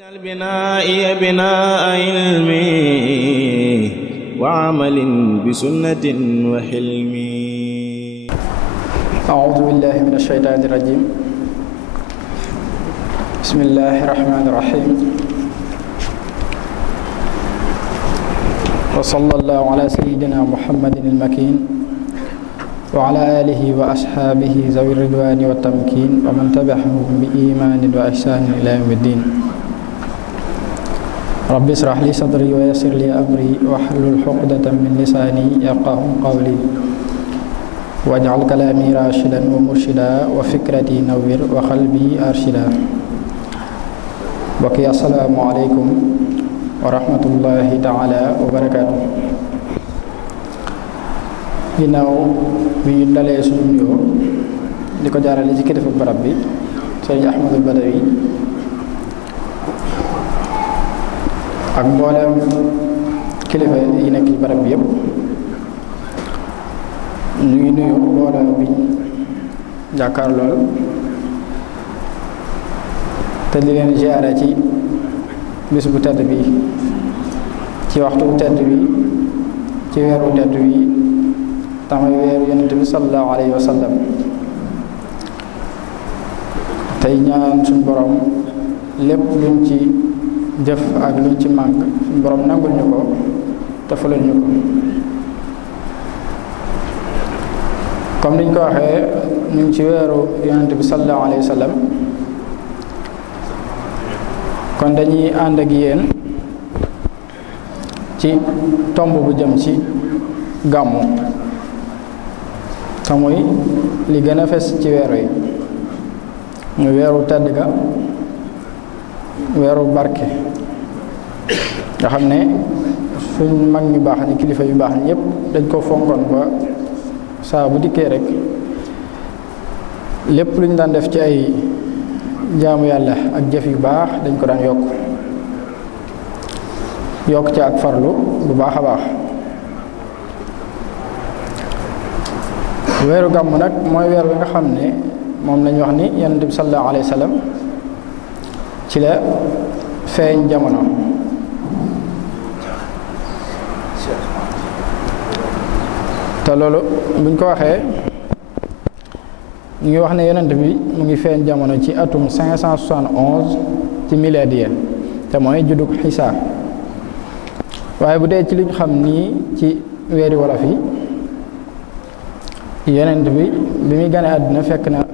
واجعل بنائي بناء علم وعمل بسنة وحلم. أعوذ بالله من الشيطان الرجيم. بسم الله الرحمن الرحيم. وصلى الله على سيدنا محمد المكين وعلى آله وأصحابه ذوي الرضوان والتمكين ومن تبعهم بإيمان وإحسان إلى يوم الدين. رب اشرح لي صدري ويسر لي أمري واحلل عقدة من لساني يفقهوا قولي واجعل كلامي راشدا ومرشدا وفكرتي نوّر وقلبي أرشدا. بقي السلام عليكم ورحمة الله تعالى وبركاته. ginnaaw bi ñu dalee suñu nuyoo di ko jaarale ci kilifa barab bi Sëriñ Ahmadul Badawi ak mboolem kilifa yi nekk ci barab bi yëpp, ñu ngi nuyu mboolem bi jàkkaar lool te di leen ziyaare ci bis bu tedd bi, ci waxtu bu tedd bi, ci weer bu tedd bi tamay weeru yonent bi sallallahu alayhi wa sallam. tey ñaan suñu borom lépp luñ ci jëf ak luñ ci màgg suñu borom nangul ñu ko te fulal ñu ko. comme niñ ko waxee ñu ngi ci weeru yonent bi sallallahu alayhi wa sallam, kon dañuy ànd ak yéen ci tomb bu jëm ci gàmmu te muy li gën a fes ci weer yi, ñu weeru tedd ga, weeru barke nga xam ne suñ mag ñu baax ni kilifa yu baax ñëpp dañ ko fonkoon ba saa bu dikkee rek lépp lu ñu daan def ci ay jaamu yàlla ak jëf yu baax dañ ko daan yokk ci ak farlu bu baax a baax. weeru gàmm nag mooy weer wi nga xam ne moom lañu wax ni yonent bi sallallahu alayhi wa sallam ci la feeñ jamono. te loolu buñ ko waxee ñu ngi wax ne yonent bi mu ngi feeñ jamono ci atum 571 ci miladiya, te mooy juddug Xiisa. waaye bu dee ci li ñu xam nii ci weeri wolof yi, yonent bi muy gane àddina fekk na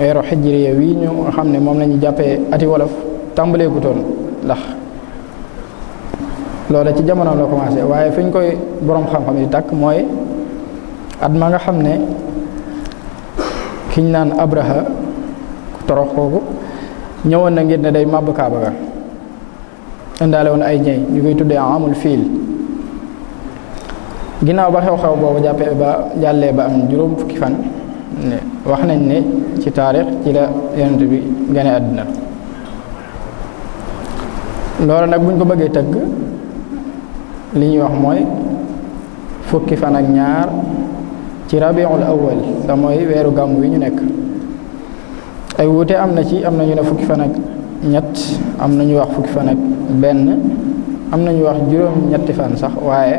weeru xijriya wi ñu xam ne moom la ñu jàppee ati wolof tàmbalee gutoon, ndax loola ci jamono la commencé. waaye fi ñu koy boroom xam-xam yi takk mooy at ma nga xam ne kiñ naan Abraha ku torox kooku ñëwoon na ngir ne day màbb Kaaba ga, indaale woon ay ñey ñu koy tuddee amul fiil. ginnaaw ba xew-xew boobu jàllee ba am juróom fukki fan, wax nañ ne ci taarix ci la yonent bi gane àddina. loolu nag buñ ko bëggee tëgg li ñuy wax mooy fukki fan ak ñaar ci rabiul awwal, te mooy weeru gàmm wi ñu nekk. ay wuute am na ci, am na ñu ne fukki fan ak ñett, am na ñu wax fukki fan ak benn, am na ñu wax juróom ñetti fan sax, waaye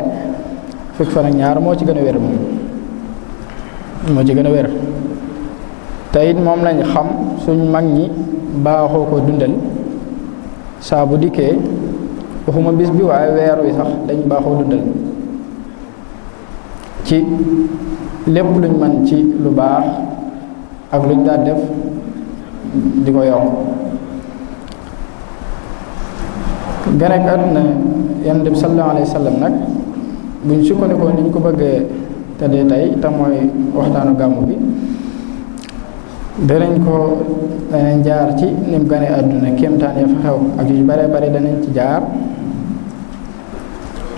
fukki fan ak ñaar moo ci gën a wér moo ci gën a wér. te it moom lañ xam suñ mag ñi baaxoo ko dundal saa bu dikkee, waxuma bis bi waaye weer wi sax dañ baaxoo dundal ci lépp luñ mën ci lu baax ak luñ daan def di ko yokk. gane ak àdduna yonent bi sallallahu alayhi wa sallam nag buñ sukkandikoo ni ñu ko bëggee tëddee tey te mooy waxtaanu gàmmu bi, danañ jaar ci ni mu gane àdduna, kéemtaan ya fa xew ak yu bare bare danañ ci jaar.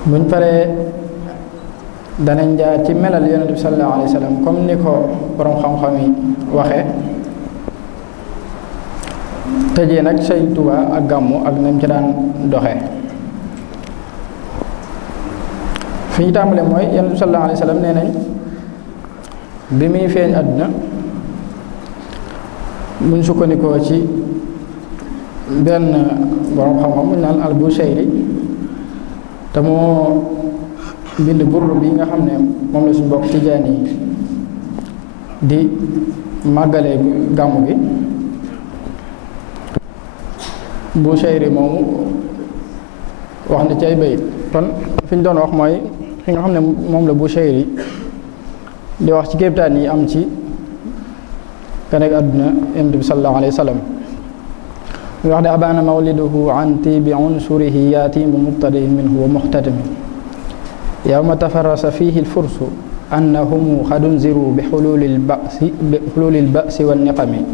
buñ paree danañ jaar ci melal yonent bi sallallahu alayhi wa sallam comme ni ko borom xam-xam yi waxee. tëjee nag Sëriñ Tuubaa ak gàmmu ak nañ ci daan doxee. fi ñu tàmbalee mooy yonent bi sallallahu alayhi wa sallam nee nañ bi muy feeñ àdduna buñ sukkandikoo ci benn borom xam-xam bu ñu naan al-Bushayri te moo bind burdu bi nga xam ne moom la suñu bokk tijaan yi di màggalee gàmmu gi. Bushayri moomu wax na ci ay bayit kon fi ñu doon wax mooy fi nga xam ne moom la Bushayri di wax ci kéemtaan yi am ci ganek àdduna Yonent bi sallallahu alayhi wa sallam mu wax ne abaana mawliduhu an tibi unsurihi yaatimu mubtadiin minhu wa muxtatamin yawma tafarrasa fihi lfursu annahum qad unziru bi xululi lbasi wanniqami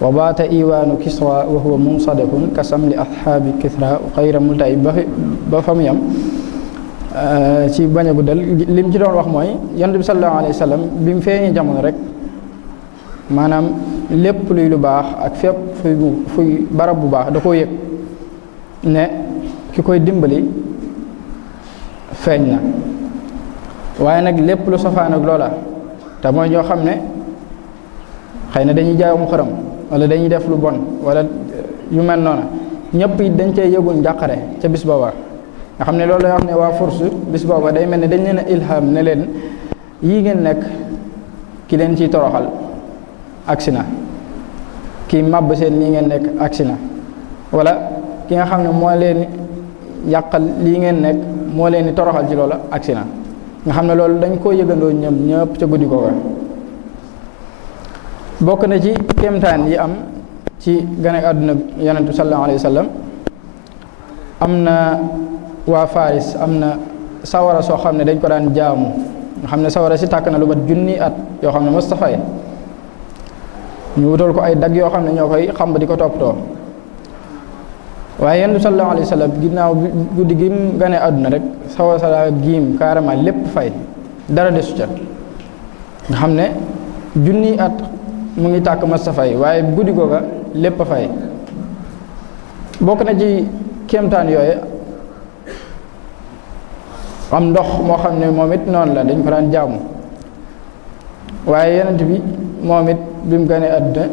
wa baata iwaanu kisra wa huwa munsadafun ka samli ashaabi kisra xayra multay ba fa mu yam ci bañ a guddal lim ci doon wax mooy Yonent bi sallallahu alayhi wa sallam bi mu feeñee jamono rek maanaam lépp luy lu baax ak fépp fuy barab bu baax da koo yëg ne ki koy dimbali feeñ na waaye nag lépp lu safaan ak loola te mooy ñoo xam ne xëy na dañuy jaamu xërëm wala dañuy def lu bon wala yu mel noona ñëpp it dañ cey yëgul njàqare ca bis booba nga xam ne loolu lay wax ne waa force bis booba day mel ne dañ leen a ilham ne leen yii ngeen nekk ki leen ciy toroxal agsi na kii màbb seen lii ngeen nekk agsi na wala ki nga xam ne moo leen yàqal lii ngeen nekk moo leen di toroxal ci loola agsi na nga xam ne loolu dañ koo yëgandoo ñoom ñëpp ca guddi googa bokk na ci kéemtaan yi am ci gane àdduna yonentu sallallahu alayhi wa sallam am na waa Faris am na sawara soo xam ne dañ ko daan jaamu nga xam ne sawara si tàkk na lu mat junni at yoo xam ne Mustafa ñu wutal ko ay dag yoo xam ne ñoo koy xam ba di ko toppatoo waaye yonentu sallallahu alayhi wa sallam ginnaaw guddi gi mu gane àdduna rek sawara sa giim carrément lépp fay dara desu ca nga xam ne junni at mu ngi tàkk mas sa fay waaye guddi googa lépp a fay bokk na ci kéemtaan yooyu am ndox moo xam ne moom it noonu la dañ ko daan jaamu waaye yonent bi moom it bi mu gënee àdduna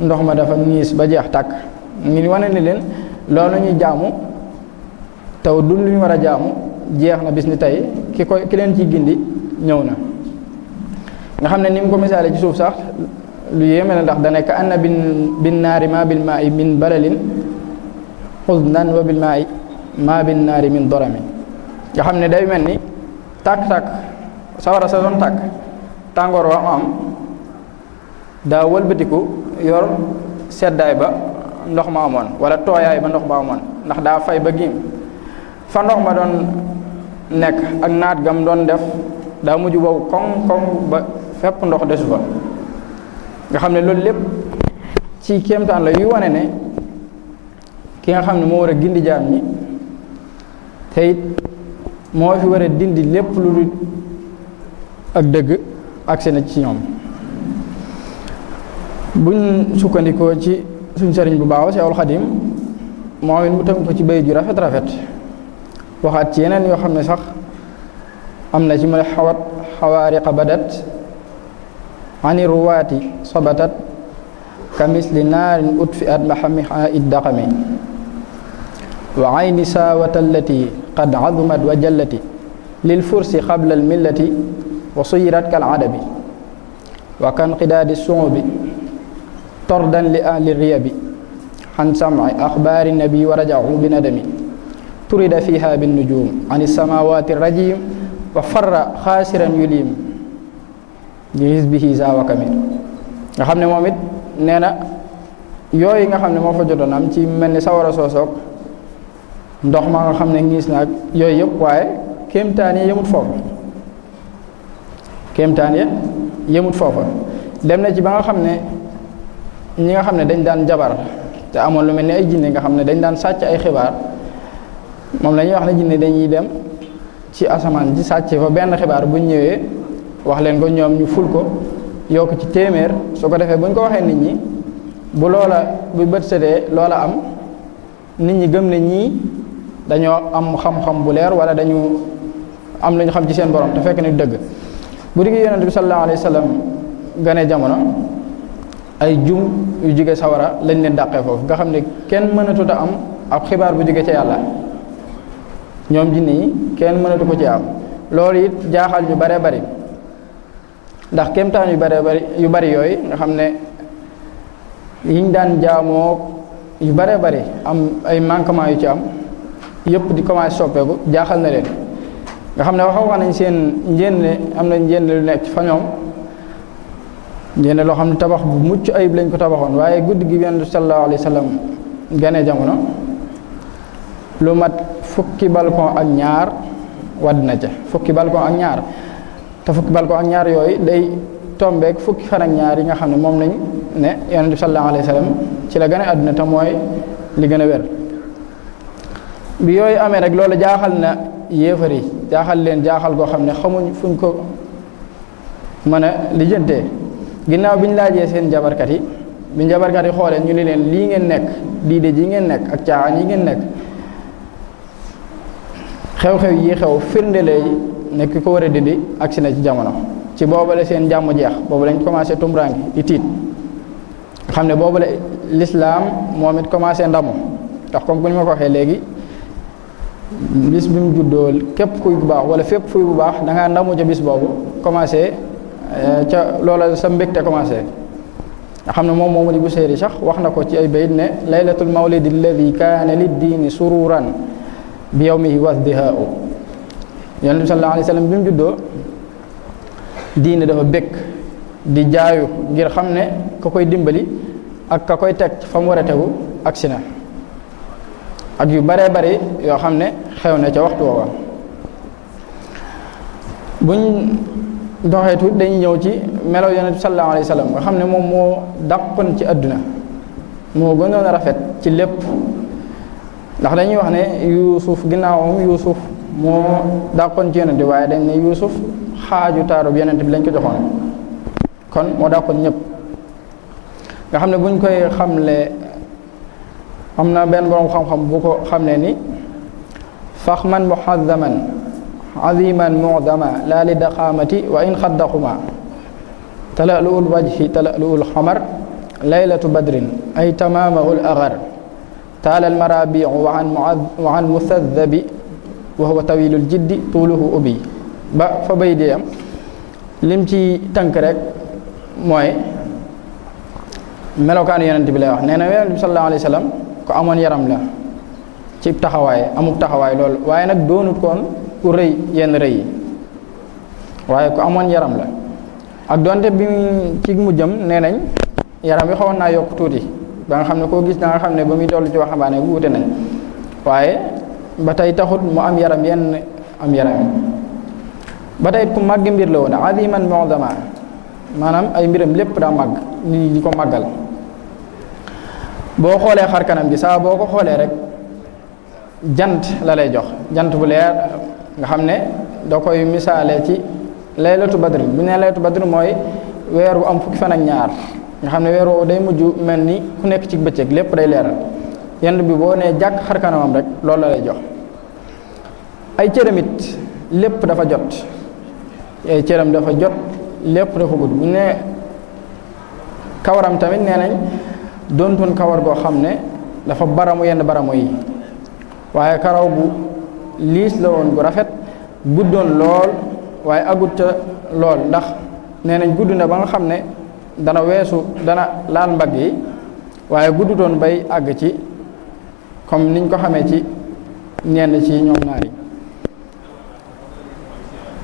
ndox ma dafa ñiis ba jeex tàkk ngi wane ni leen loolu ñuy jaamu taw du lu ñu war a jaamu jeex na bis ni tey ki leen ciy gindi ñëw na nga xam ne ni mu ko misaale ci suuf sax lu yéeme la ndax da nekk anna bin naari ma bil maa'i min balalin xusnan wa bil maa'i ma bin naari min doramin nga xam ne day mel ni tàkk-tàkk sawara sa doon tàkk tàngoor wa am daa wëlbatiku yor seddaay ba ndox ma amoon wala tooyaay ba ndox ma amoon ndax daa fay ba giim fa ndox ma doon nekk ak naat gam doon def daa mujj boobu koŋ ba fépp ndox desu fa nga xam ne loolu lépp ci kéemtaan la yuy wane ne ki nga xam ne moo war a gindi jaam ñi te it moo fi war a dindi lépp lu dul ak dëgg agsi na ci ñoom buñ sukkandikoo ci suñ sëriñ bu baax Seexul Xadim moom it mu tënk ko ci bay ju rafet waxaat ci yeneen yoo xam ne sax am na ci mu ne xawaariqa badat ani ruwaati sabatat kamisli naarin utfiat maxamiha iddaqami wa ayni saawata allati qad azumat wa jallati lil fursi qabla al millati wa suyirat kal adabi wa kan qidaadi suubi tordan li ahli riyabi xan samci axbaari nabi wa rajacu bi nadami turida fiha bin nujum an samawati rajim wa farra xaasiran yulim bi hisbihi zaawa kamir nga xam ne moom it nee na yooyu nga xam ne moo fa jotoon am ci mel ni sawara soosoog ndox ma nga xam ne ngiis na ak yooyu yëpp waaye kéemtaan yi yemut foofa kéemtaan ya yemut foofa dem na ci ba nga xam ne ñi nga xam ne dañ daan jabar te amoon lu mel ni ay jinne nga xam ne dañ daan sàcc ay xibaar moom la ñuy wax ne jinne dañuy dem ci asamaan ci sàcc fa benn xibaar buñ ñëwee wax leen ko ñoom ñu ful ko yokk ci téeméer su ko defee buñ ko waxee nit ñi bu loola bu bët setee loola am nit ñi gëm ne ñii dañoo am xam-xam bu leer wala dañu am lu ñu xam ci seen borom te fekk ni dëgg bu digg yonent bi sallallahu alayhi wa sallam gane jamono ay jum yu jóge sawara lañ leen dàqee foofu nga xam ne kenn mënatut a am ab xibaar bu jóge ca yàlla ñoom jinne yi kenn mënatu ko ci am loolu it jaaxal ñu bare bari ndax kéemtaan yu bari yooyu nga xam ne yiñ daan jaamoo yu bare bari am ay manquement yu ci am yëpp di commencé soppeeku jaaxal na leen nga xam ne wax nañ seen njénne am na njénne lu nekk fa ñoom njénne loo xam ne tabax bu mucc ayib lañ ko tabaxoon waaye guddi gi Yonent bi sallallahu alayhi wa sallam gane jamono lu mat fukki balcon ak ñaar wadd na ca fukki balcon ak ñaar te fukki balcon ak ñaar yooyu day tombeek fukki fan ak ñaar yi nga xam ne moom lañ ne Yonent bi sallallahu alayhi wa sallam ci la gane àdduna te mooy li gën a wér bi yooyu amee rek loolu jaaxal na yéefar yi jaaxal leen jaaxal goo xam ne xamuñ fuñ ko mën a lijjantee ginnaaw bi ñu laajee seen jabarkat yi bi jabarkat yi xoolee ñu ne leen lii ngeen nekk diide ji ngeen nekk ak caaxaan yi ngeen nekk xew-xew yi xew firnde lay nekk ko war a dindi agsi na ci jamono ci boobale seen jàmm jeex boobu lañ commencé tumuraangi di tiit nga xam ne boobale lislaam moom it commencé ndamu ndax comme bu ñu ma ko waxee léegi bis bi mu juddoo képp kuy bu baax wala fépp fuy bu baax da ngaa ndamu ca bis boobu commencé ca loola sa mbégte commencé nga xam ne moom moomu di bu séeri sax wax na ko ci ay bayit ne laylatul mawlidi alladi kaana liddiini sururan bi yawmihi wasdihaau Yonent bi sallallahu alayhi wa sallam bi mu juddoo diine dafa békk di jaayu ngir xam ne ka koy dimbali ak ka koy teg fa mu war a tegu agsi na ak yu baree bari yoo xam ne xew na ca waxtu woowa buñ doxee tuuti dañuy ñëw ci melaw Yonent bi sallallahu alayhi wa sallam nga xam ne moom moo dàqoon ci àdduna moo gënoon a rafet ci lépp ndax dañuy wax ne Yuusuf ginnaawam Yuusuf moo dàqoon ci Yonent bi waaye dañ ne Yuusuf xaaju taarub Yonent bi lañ ko joxoon kon moo dàqoon ñëpp nga xam ne buñ koy xamle am na benn borom xam-xam bu ko xamle ni faxman muhazzaman aziman mu'dama laa li daxaamati wa in xaddaxuma tala'lu'ul wajhi tala'lu'ul xamar laylatu badrin ay tamaamahul agar taalal marabiu wa an musaddabi wa huwa tawilul jiddi tuuluhu ubi ba fa bay dee am lim ci tënk rek mooy melokaanu Yonent bi lay wax nee na Yonent bi sallallahu alayhi wa sallam ko amoon yaram la ci taxawaay amuk taxawaay loolu waaye nag doonut koon ku rëy yenn rëy yi waaye ku amoon yaram la ak donte bi ci mujjam nee nañ yaram bi xawoon naa yokk tuuti ba nga xam ne koo gis da nga xam ne ba muy toll ci waxambaane bu wute nañ waaye ba tey taxut mu am yaram yenn am yaram ba tey ku màgg mbir la woon aziman mu'zama maanaam ay mbiram lépp daa màgg nit ñi di ko màggal boo xoolee xar kanam bi saa boo ko xoolee rek jant la lay jox jant bu leer nga xam ne da koy misaale ci laylatu badr bu ne laylatu badr mooy weer wu am fukki fan ak ñaar nga xam ne weer woowu day mujj mel ni ku nekk ci bëccëg lépp day leeral yent bi boo nee jàkk xar kanamam rek loolu la lay jox ay cëramit lépp dafa jot ay cëram dafa jot lépp dafa gudd bu ne kawaram tamit nee nañ doontoon kawar goo xam ne dafa baramu yenn baramu yi waaye karaw bu liis la woon gu rafet guddoon lool waaye agut ca lool ndax nee nañ gudd na ba nga xam ne dana weesu dana laal mbagg yi waaye guddutoon bay àgg ci comme niñ ko xamee ci ñenn ci ñoom naar yi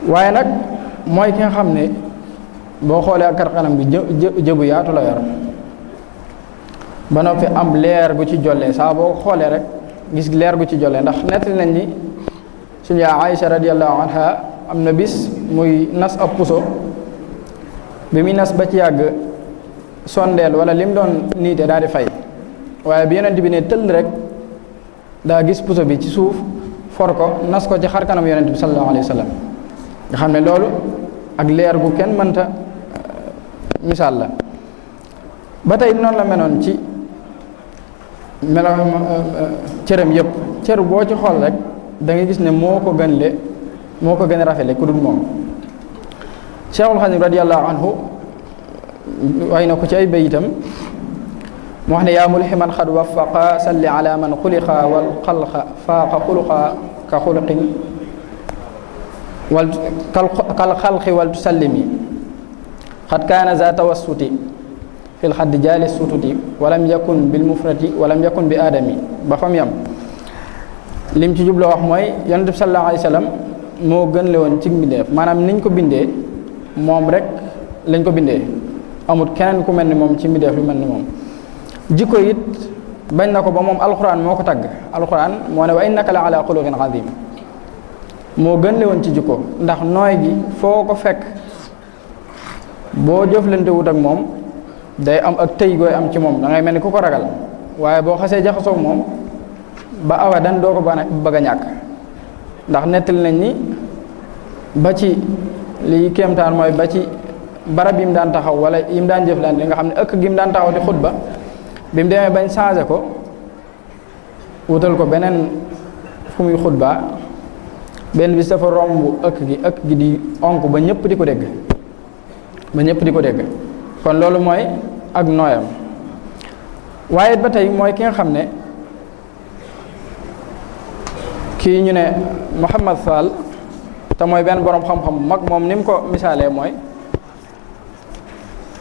waaye nag mooy ki nga xam ne boo xoolee ak kanam bi jëbu yaatu la yor ba noppi am leer gu ci jollee saa boo xoolee rek gis leer gu ci jollee ndax nettali nañ ni suñu yaay Aïcha radiyallahu anha am na bis muy nas ab puso bi muy nas ba ci yàgg sondeel wala lim doon niite daal di fay waaye bi yonent bi ne tëll rek daa gis puso bi ci suuf for ko nas ko ci xar kanam yonent bi sallallahu alayhi wa sallam nga xam ne loolu ak leer gu kenn mënta misaal la ba tey noonu la menoon ci melo cëram yëpp cër boo ci xool rek da nga gis ne moo ko gën a rafetle ku dul moom Cheikhul Xadim radiyallahu anhu way na ko ci ay bayitam mu wax ne yaa mulhiman xad wafaqa salli ala man xuliqa wal xalqa faaqa xuluqa ka xuluqin wal kal xalqi wal tusallimi xad kaana za tawassuti fil xaddi jaali sututi walam yakun bil mufrati walam yakun bi aadami ba fam yam lim ci jubloo wax mooy yonent bi sallallahu alayhi wa sallam moo gën le woon ci mbindeef maanaam niñ ko bindee moom rek lañ ko bindee amul keneen ku mel ni moom ci mbindeef lu mel ni moom jikko it bañ na ko ba moom alxuraan moo ko tagg alxuraan moo ne wa innaka la ala xuluqin azim moo gën le woon ci jikko ndax nooy gi foo ko fekk boo jëflante wut ak moom day am ak tëy gooy am ci moom da ngay mel ni ku ko ragal waaye boo xasee jaxasoog moom ba abadan doo ko bëgg a ñàkk ndax nettali nañ ni ba ci li kéemtaan mooy ba ci barab yi mu daan taxaw wala yi mu daan jëflante nga xam ne ëkk gi mu daan taxaw di xutba bi mu demee bañ changé ko wutal ko beneen fu muy xutba benn bis dafa romb ëkk gi di onk ba ñëpp di ko dégg kon loolu mooy ak nooyam waaye ba tey mooy ki nga xam ne kii ñu ne Muhammad Fall te mooy benn borom xam-xam bu mag moom ni mu ko misaalee mooy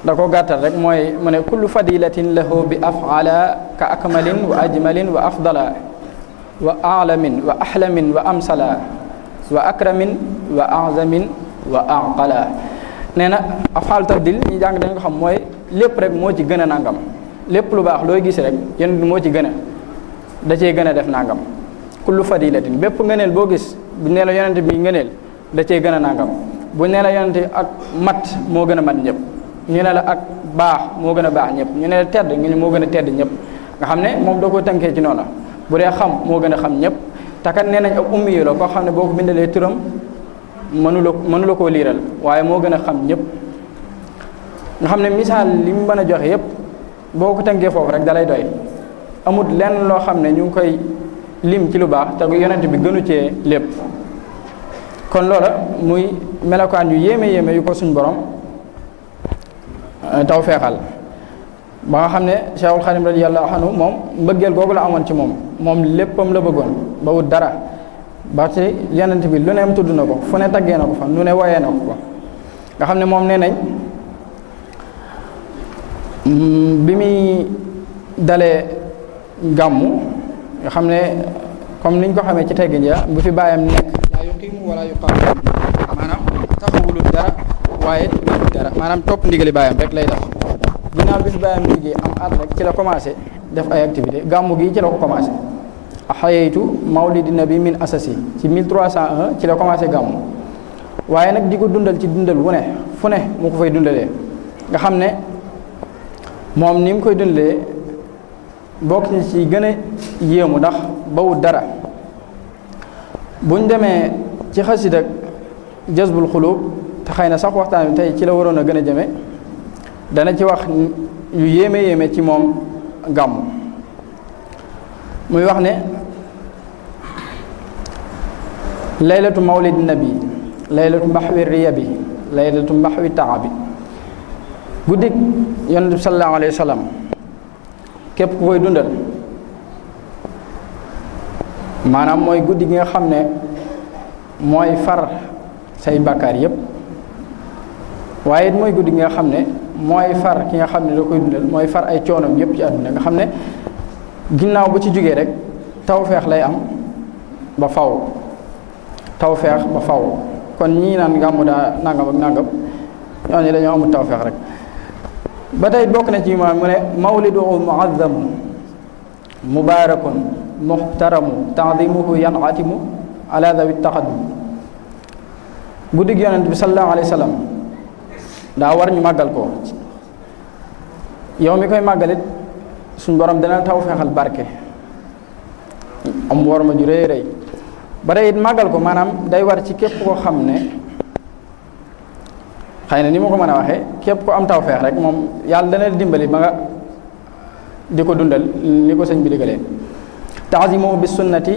da ko gàttal rek mooy mu ne kullu fadilatin lahu bi afala ka akmalin wa ajmalin wa afdala wa alamin wa ahlamin wa amsala wa akramin wa azamin wa aqala nee na afal tafdil ñi jàng dañ ko xam mooy lépp rek moo ci gën a nangam lépp lu baax looy gis rek yonent bi moo ci gën a da cee gën a def nangam kullu fadilatin bépp ngëneel boo gis bu nee la yonent bi ngëneel da cee gën a nangam bu nee la yonent ak mat moo gën a mat ñëpp ñu ne la ak baax moo gën a baax ñëpp ñu ne la tedd nga ne moo gën a tedd ñëpp nga xam ne moom da ko tënkee ci noonu bu dee xam moo gën a xam ñëpp takat nee nañ ab ummi yi la koo xam ne boo ko bindalee turam mënu la koo liiral waaye moo gën a xam ñëpp nga xam ne misaal li mu mën a joxe yëpp boo ko tënkee foofu rek dalay doy amut lenn loo xam ne ñu ngi koy lim ci lu baax te yonent bi gënu cee lépp kon loola muy melokaan yu yéeme yu ko suñ borom taw feexal ba nga xam ne Cheikhul Khadim radiyallahu anhu moom mbëggeel googu la amoon ci moom léppam la bëggoon ba wut dara ba ci yonent bi lu ne am tudd na ko fu ne taggee na ko fa lu ne woyee na ko nga xam ne moom nee nañ bi muy dalee gàmmu nga xam ne comme niñ ko xamee ci teggin ya bu fi bàyyam nekk laa yuqiimu wala yuqaam maanaam taxawulu dara waaye dara maanaam topp ndigali bàyyam rek lay def ginnaaw bi fi bàyyam liggéey am at rek ci la commencé def ay activité gàmmu gi ci la ko commencé axayaytu mawlidi nabi min asasi ci 1301 ci la commencé gàmmu waaye nag di ko dundal ci dundal wu ne fu ne mu ko fay dundalee nga xam ne moom ni mu koy dundalee bokk ni ci gën a yéemu ndax bawut dara buñ demee ci xasida jazbul xulub te xëy na sax waxtaan bi tey ci la waroon a gën a jëme dana ci wax yu yéeme ci moom gàmmu muy wax ne laylatu mawlid nabi laylatu mbaxwi riyabi laylatu mbaxwi taabi guddik yonent bi sallallahu alayhi wa sallam képp ku koy dundal maanaam mooy guddi gi nga xam ne mooy far say bàkkaar yépp waaye it mooy guddi gi nga xam ne mooy far ki nga xam ne da koy dundal mooy far ay coonom yépp ci àdduna nga xam ne ginnaaw bu ci jógee rek tawfeex lay am ba faw tawfeex ba faw kon ñii naan gàmmu daa nangam ak nangam ñooñu dañoo amul tawfeex rek ba tey bokk na ci mu ne mawliduhu muazzamu mubarakun muhtaramu taadimuhu yanatimu ala dawi taxaddum guddig yonent bi sallallahu alayhi wa sallam daa war ñu màggal ko yow mi koy màggalit suñ borom dana taw feexal barke am war ma ju rëy rëy ba tey it màggal ko maanaam day war ci képp koo xam ne xëy na ni ma ko mën a waxee képp ko am tawfeex rek moom yàlla dana dimbali ba nga di ko dundal ni ko sëñ bi digalee taazimu bi sunnati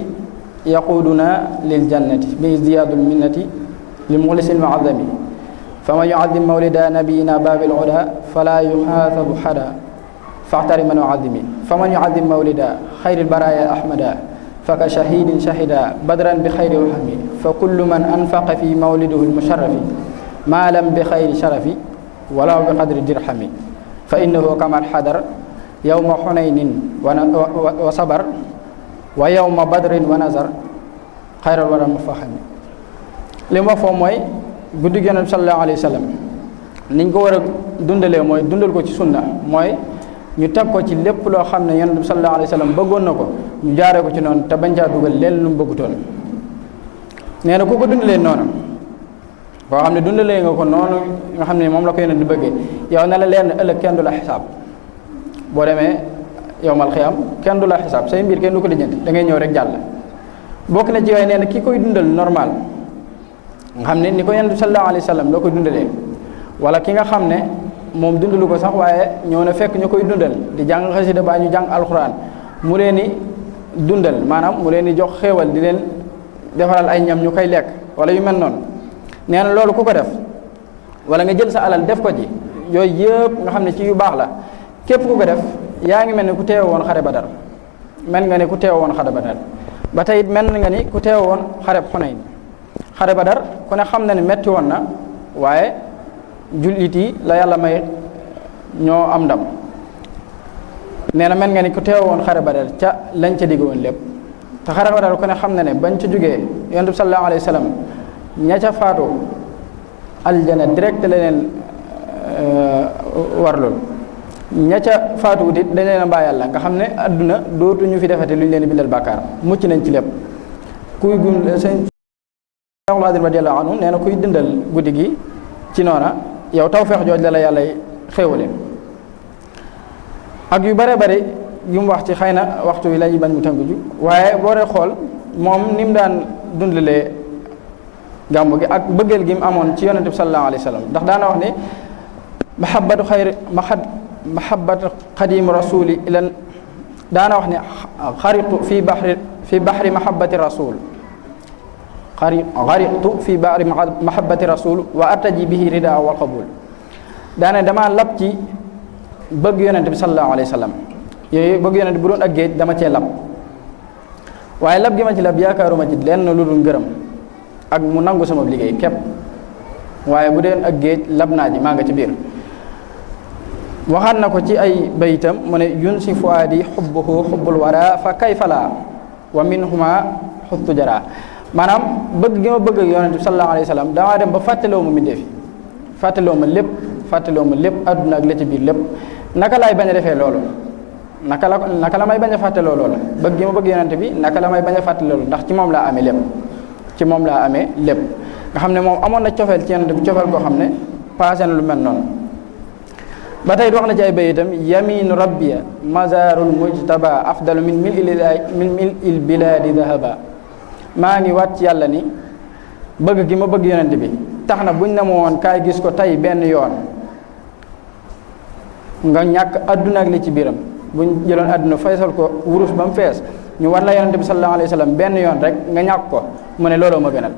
yaquduna lil jannati bi izdiyaadul minnati li muxlisil muazami faman yuazim mawlida nabiyina babil huda fala yuxaasabu xada faxtari man yuazimi faman yuazim mawlida xayril baraya ahmada faka shahidin shahida badran bi xayri wahami fa kullu man anfaqa fi mawlidihi lmusharrafi maalam bi xayri sharafi walaw bi qadri dirhami fa innahu kaman xadar yawma xunaynin wa sabar wa yawma badrin wa nazar xayral wara mufahami li mu wax foofu mooy guddi Yonent bi sallallahu alayhi wa sallam niñ ko war a dundalee mooy dundal ko ci sunna mooy ñu teg ko ci lépp loo xam ne Yonent bi sallallahu alayhi wa sallam bëggoon na ko ñu jaaree ko ci noonu te bañ caa dugal leen lu mu bëggutoon nee na ku ko dundalee noonu koo xam ne dundalee nga ko noonu nga xam ne moom la ko Yonent di bëggee yow na la leer ne ëllëg kenn du la xisaab boo demee yowmal xiyam kenn du la xisaab say mbir kenn du ko lijjanti da ngay ñëw rek jàll bokk na ci yooyu nee na ki koy dundal normal nga xam ne ni ko Yonent bi sallallahu alayhi wa sallam loo koy dundalee wala ki nga xam ne moom dundalu ko sax waaye ñëw na fekk ñu koy dundal di jàng xasida baa ñu jàng alxuraan mu leen di dundal maanaam mu leen di jox xéewal di leen defaral ay ñam ñu koy lekk wala yu mel noonu nee na loolu ku ko def wala nga jël sa alal def ko ci yooyu yëpp nga xam ne ci yu baax la képp ku ko def yaa ngi mel ne ku teew woon xare Badar mel nga ne ku teew woon xare Badar ba tey it mel nga ni ku teew woon xare Xunayn xare Badar ku ne xam na ne metti woon na waaye jullit yi la yàlla may ñoo am ndam nee na mel nga ni ku teew woon xare Badar ca lañ ca digg woon lépp te xare Badar ku ne xam na ne bañ ca jógee Yonent bi sallallahu alayhi wa sallam ña ca faatu aljana direct la leen warlool ña ca faatu it dañ leen a mbaa yàlla nga xam ne adduna dootu ñu fi defate lu ñu leen bindal bàkkaar mucc nañ ci lépp kuy gun sëñ Abdul Xaadir radiyallaahu anhu nee na kuy dundal guddi gi ci noona yow tawfeex jooj la yàlla xéewale ak yu bare bari yu mu wax ci xëy na waxtu wi la ñuy bañ mu tënk ju waaye boo dee xool moom ni mu daan dundalee gàmmu gi ak bëggeel gi mu amoon ci Yonent bi sallallahu alayhi wa sallam ndax daana wax ni mahabbatu xayri mahabbatu xadimu rasuli ilan daana wax ne xaritu fi bahri mahabbati rasul xaritu fi bahri mahabbati rasul wa artaji bihi rida wal qabul daane dama lab ci bëgg Yonent bi sallallahu alayhi wa sallam yooyu bëgg Yonent bu doon ak géej dama cee lab waaye lab gi ma ci lab yaakaaruma ci lenn lu dul ngërëm ak mu nangu sama liggéey képp waaye bu deen ak géej lab naa ji maa nga ci biir waxaat na ko ci ay bayitam mu ne yun si fuaadi xubbuhu xubbul wara fa kayfa la wa minhuma xuttu jara maanaam bëgg gi ma bëgg Yonent bi sallallahu alayhi wa sallam damaa dem ba fàttaloo ma mbindéef fàttaloo ma lépp àdduna ak la ci biir lépp naka laay bañ a defee loolu naka la may bañ a fàttaloo loolu bëgg gi ma bëgg Yonent bi naka la may bañ a fàttaloo loolu ndax ci moom laa amee lépp nga xam ne moom amoon na cofeel ci Yonent bi cofeel koo xam ne passé na lu mel noonu ba tey wax na ci ay bayitam yaminu rabbiya mazarul mujtaba afdalu min mil il biladi dahaba maa ngi wàcc yàlla ni bëgg gi ma bëgg Yonent bi tax na buñ ne ma woon kaay gis ko tey benn yoon nga ñàkk adduna ak li ci biiram buñ jëloon adduna feesal ko wurus ba mu fees ñu war la Yonent bi sallallahu alayhi wa sallam benn yoon rek nga ñàkk ko mu ne looloo ma gënal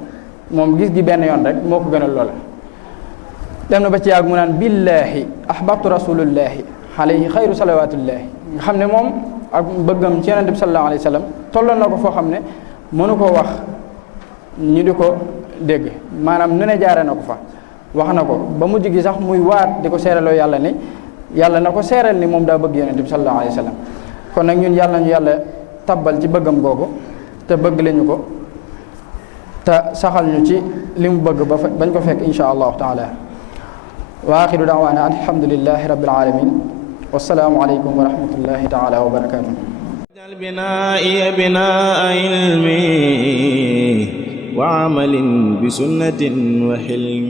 moom gis gi benn yoon rek moo ko gënal loola dem na ba ci yàgg mu naan billahi ahbabtu rasulullahi alayhi xayru salawatullahi nga xam ne moom ak bëggam ci Yonent bi sallallahu alayhi wa sallam tolloon na ko foo xam ne mënu koo wax ñu di ko dégg maanaam nu ne jaare na ko fa wax na ko ba mujj gi sax muy waat di ko seeraloo yàlla ni yàlla na ko seeral ni moom daa bëgg Yonent bi sallallahu alayhi wa sallam kon nag ñun yàlla ñu yàlla tabbal ci bëggam googu te bëgg lañu ko te saxal ñu ci li mu bëgg ba bañ ko fekk insha allahu taala wa axiru daawaana alhamdulillahi rabbil alamin wassalaamu aleykum wa rahmatullahi taala wa barakatuh اجعل بنائي بناء علم وعمل بسنة وحلم